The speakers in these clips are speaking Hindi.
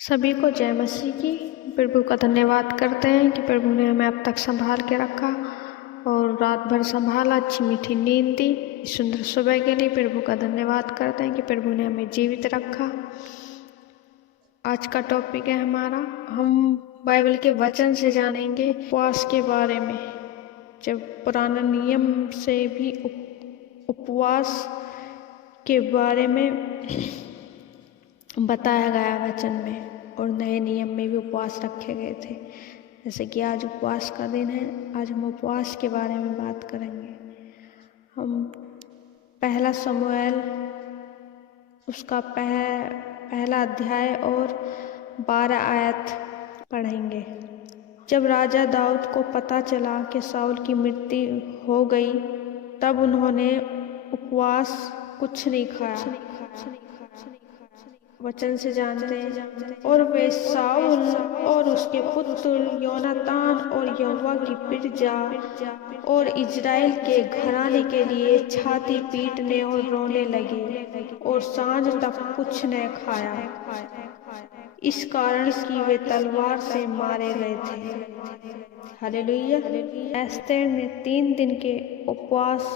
सभी को जय मसीह की। प्रभु का धन्यवाद करते हैं कि प्रभु ने हमें अब तक संभाल के रखा और रात भर संभाला, अच्छी मीठी नींद दी। इस सुंदर सुबह के लिए प्रभु का धन्यवाद करते हैं कि प्रभु ने हमें जीवित रखा। आज का टॉपिक है हमारा, हम बाइबल के वचन से जानेंगे उपवास के बारे में। जब पुराना नियम से भी उपवास के बारे में बताया गया वचन में, और नए नियम में भी उपवास रखे गए थे। जैसे कि आज उपवास का दिन है, आज हम उपवास के बारे में बात करेंगे। हम पहला शमूएल उसका पहला अध्याय और 12 आयत पढ़ेंगे। जब राजा दाऊद को पता चला कि शाऊल की मृत्यु हो गई, तब उन्होंने उपवास कुछ नहीं खाया। वचन से जानते हैं, और वे शाऊल और उसके पुत्र योनातान और यहोवा की प्रजा और इज़राइल के घराने के लिए छाती पीटने और रोने लगे और सांझ तक कुछ न खाया, इस कारण कि वे तलवार से मारे गए थे। हालेलुया। एस्तेर ने 3 दिन के उपवास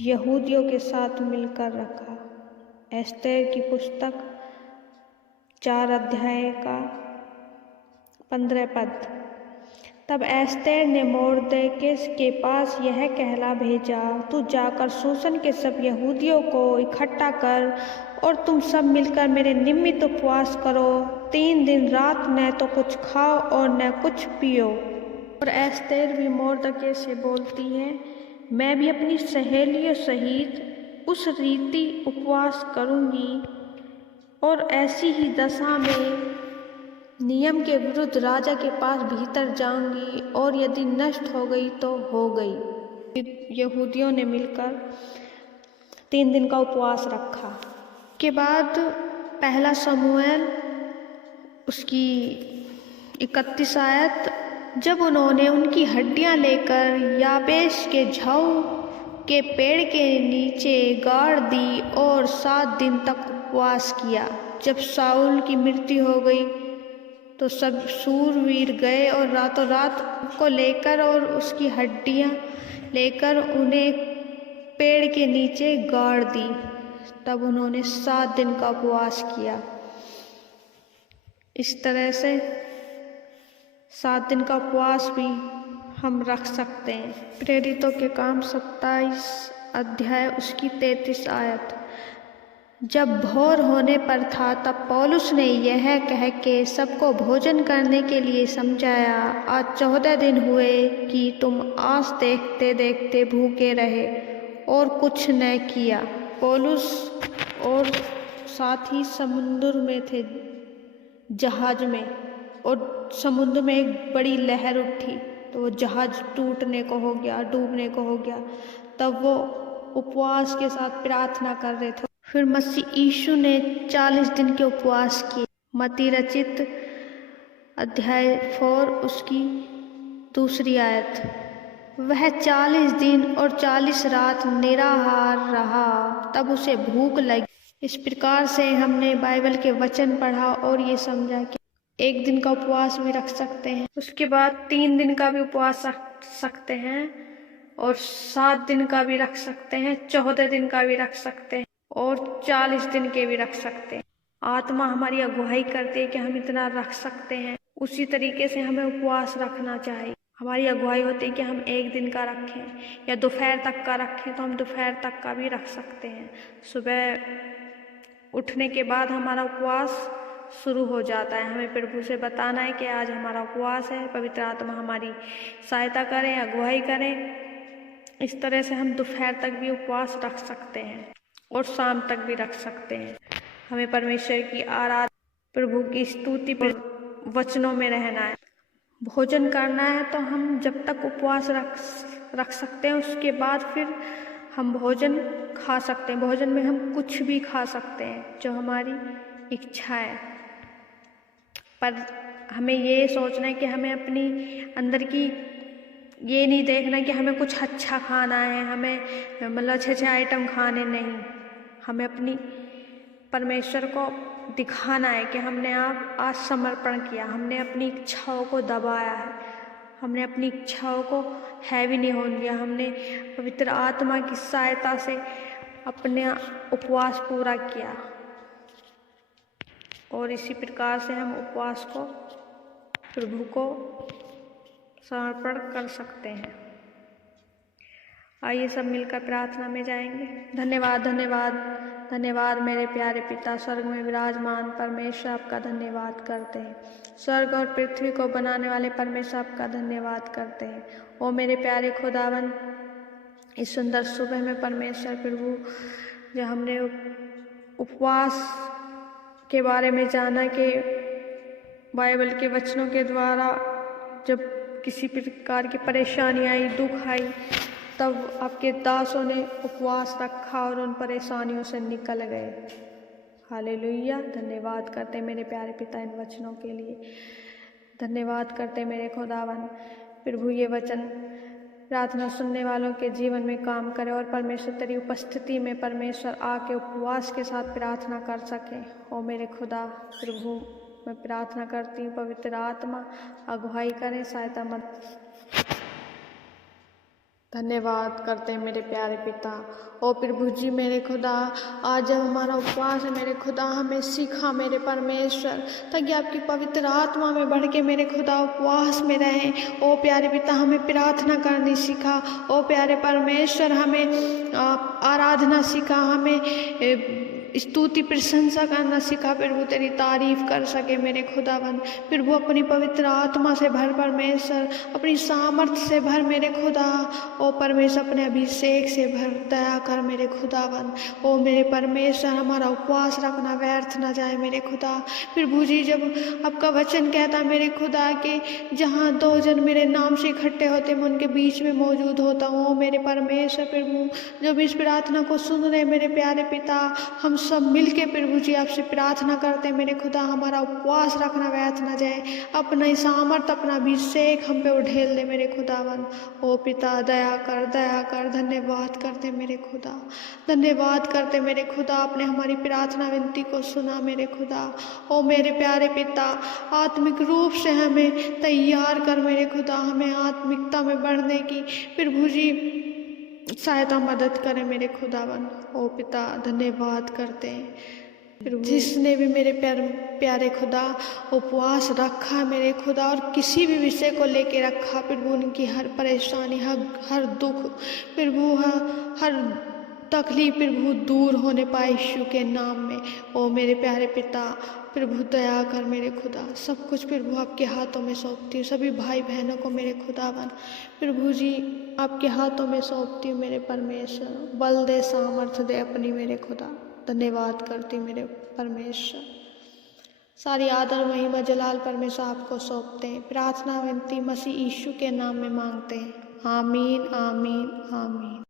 यहूदियों के साथ मिलकर रखा। एस्तेर की पुस्तक 4 अध्याय का 15 पद। तब एस्तेर ने मोर्देकै के पास यह कहला भेजा, तू जाकर शूशन के सब यहूदियों को इकट्ठा कर और तुम सब मिलकर मेरे निमित्त उपवास करो। 3 दिन रात न तो कुछ खाओ और न कुछ पियो। और एस्तेर भी मोर्देकै से बोलती है, मैं भी अपनी सहेलियों सहित उस रीति उपवास करूंगी और ऐसी ही दशा में नियम के विरुद्ध राजा के पास भीतर जाऊंगी, और यदि नष्ट हो गई तो हो गई। यहूदियों ने मिलकर 3 दिन का उपवास रखा। के बाद पहला शमूएल उसकी 31 आयत। जब उन्होंने उनकी हड्डियां लेकर याबेश के झाऊ के पेड़ के नीचे गाड़ दी और 7 दिन तक उपवास किया। जब शाऊल की मृत्यु हो गई तो सब शूरवीर गए और रातों रात को लेकर और उसकी हड्डियां लेकर उन्हें पेड़ के नीचे गाड़ दी। तब उन्होंने 7 दिन का उपवास किया। इस तरह से 7 दिन का उपवास भी हम रख सकते हैं। प्रेरितों के काम 27 अध्याय उसकी 33 आयत। जब भोर होने पर था, तब पौलुस ने यह कह के सबको भोजन करने के लिए समझाया, आज 14 दिन हुए कि तुम आस देखते देखते भूखे रहे और कुछ न किया। पौलुस और साथ ही समुद्र में थे, जहाज में, और समुद्र में एक बड़ी लहर उठी तो वो जहाज टूटने को हो गया, डूबने को हो गया। तब वो उपवास के साथ प्रार्थना कर रहे थे। फिर मसीह यीशु ने 40 दिन के उपवास किए। मत्ती रचित अध्याय 4 उसकी 2 आयत। वह 40 दिन और 40 रात निराहार रहा, तब उसे भूख लगी। इस प्रकार से हमने बाइबल के वचन पढ़ा और ये समझा कि 1 दिन का उपवास भी रख सकते हैं, उसके बाद 3 दिन का भी उपवास रख सकते हैं, और 7 दिन का भी रख सकते हैं, 14 दिन का भी रख सकते हैं, और 40 दिन के भी रख सकते हैं। आत्मा हमारी अगुवाई करती है कि हम इतना रख सकते हैं। उसी तरीके से हमें उपवास रखना चाहिए। हमारी अगुवाई होती है कि हम 1 दिन का रखें या दोपहर तक का रखें, तो हम दोपहर तक का भी रख सकते हैं। सुबह उठने के बाद हमारा उपवास शुरू हो जाता है। हमें प्रभु से बताना है कि आज हमारा उपवास है। पवित्र आत्मा हमारी सहायता करें, अगुवाई करें। इस तरह से हम दोपहर तक भी उपवास रख सकते हैं और शाम तक भी रख सकते हैं। हमें परमेश्वर की आराधना, प्रभु की स्तुति पर वचनों में रहना है। भोजन करना है तो हम जब तक उपवास रख सकते हैं, उसके बाद फिर हम भोजन खा सकते हैं। भोजन में हम कुछ भी खा सकते हैं जो हमारी इच्छा है, पर हमें ये सोचना है कि हमें अपनी अंदर की ये नहीं देखना कि हमें कुछ अच्छा खाना है, हमें मतलब अच्छे अच्छे आइटम खाने नहीं। हमें अपनी परमेश्वर को दिखाना है कि हमने आज समर्पण किया, हमने अपनी इच्छाओं को दबाया है, हमने अपनी इच्छाओं को हैवी नहीं होने दिया, हमने पवित्र आत्मा की सहायता से अपने उपवास पूरा किया। और इसी प्रकार से हम उपवास को प्रभु को समर्पण कर सकते हैं। आइए सब मिलकर प्रार्थना में जाएंगे। धन्यवाद धन्यवाद धन्यवाद मेरे प्यारे पिता, स्वर्ग में विराजमान परमेश्वर, आपका धन्यवाद करते हैं। स्वर्ग और पृथ्वी को बनाने वाले परमेश्वर, आपका धन्यवाद करते हैं। ओ मेरे प्यारे खुदावन, इस सुंदर सुबह में परमेश्वर प्रभु, जब हमने उपवास के बारे में जाना कि बाइबल के वचनों के द्वारा जब किसी प्रकार की परेशानी आई, दुख आई, तब आपके दासों ने उपवास रखा और उन परेशानियों से निकल गए। हालेलुया। धन्यवाद करते मेरे प्यारे पिता इन वचनों के लिए। धन्यवाद करते मेरे खुदावन प्रभु, ये वचन प्रार्थना सुनने वालों के जीवन में काम करे और परमेश्वर तेरी उपस्थिति में परमेश्वर आके उपवास के साथ प्रार्थना कर सके। ओ मेरे खुदा प्रभु, मैं प्रार्थना करती हूँ पवित्र आत्मा अगुवाई करें, सहायता मत। धन्यवाद करते हैं मेरे प्यारे पिता। ओ प्रभु जी मेरे खुदा, आज जब हमारा उपवास है मेरे खुदा, हमें सीखा मेरे परमेश्वर, ताकि आपकी पवित्र आत्मा में बढ़ के मेरे खुदा उपवास में रहें। ओ प्यारे पिता, हमें प्रार्थना करनी सीखा। ओ प्यारे परमेश्वर, हमें आराधना सीखा, हमें स्तुति प्रशंसा करना सीखा। प्रभु तेरी तारीफ कर सके मेरे खुदावन प्रभु, अपनी पवित्र आत्मा से भर परमेश्वर, अपनी सामर्थ्य से भर मेरे खुदा। ओ परमेश्वर, अपने अभिषेक से भर, दया कर मेरे खुदावन। ओ मेरे परमेश्वर, हमारा उपवास रखना व्यर्थ न जाए मेरे खुदा। प्रभु जी, जब आपका वचन कहता मेरे खुदा कि जहाँ 2 जन मेरे नाम से इकट्ठे होते मैं उनके बीच में मौजूद होता हूँ। ओ मेरे परमेश्वर प्रभु, जब इस प्रार्थना को सुन रहे मेरे प्यारे पिता, हम सब मिलके प्रभु जी आपसे प्रार्थना करते हैं मेरे खुदा, हमारा उपवास रखना व्यर्थ न जाए। अपना सामर्थ, अपना अभिषेक हम पे उठेल दे मेरे खुदावन। ओ पिता, दया कर, दया कर। धन्यवाद करते मेरे खुदा, धन्यवाद करते मेरे खुदा, आपने हमारी प्रार्थना विनती को सुना मेरे खुदा। ओ मेरे प्यारे पिता, आत्मिक रूप से हमें तैयार कर मेरे खुदा, हमें आत्मिकता में बढ़ने की प्रभु जी सहायता मदद करें मेरे खुदावन। ओ पिता, धन्यवाद करते हैं जिसने भी मेरे प्यारे खुदा उपवास रखा मेरे खुदा, और किसी भी विषय को लेके रखा प्रभु, उनकी हर परेशानी, हर दुख प्रभु, हर तकलीफ प्रभु दूर होने पाए यीशु के नाम में। ओ मेरे प्यारे पिता प्रभु, दया कर मेरे खुदा। सब कुछ प्रभु आपके हाथों में सौंपती हूँ, सभी भाई बहनों को मेरे खुदावन प्रभु जी आपके हाथों में सौंपती हूँ मेरे परमेश्वर। बल दे, सामर्थ्य दे अपनी मेरे खुदा। धन्यवाद करती मेरे परमेश्वर। सारी आदर महिमा जलाल परमेश्वर आपको सौंपते हैं। प्रार्थना विनती मसीह यीशु के नाम में मांगते हैं। आमीन आमीन आमीन।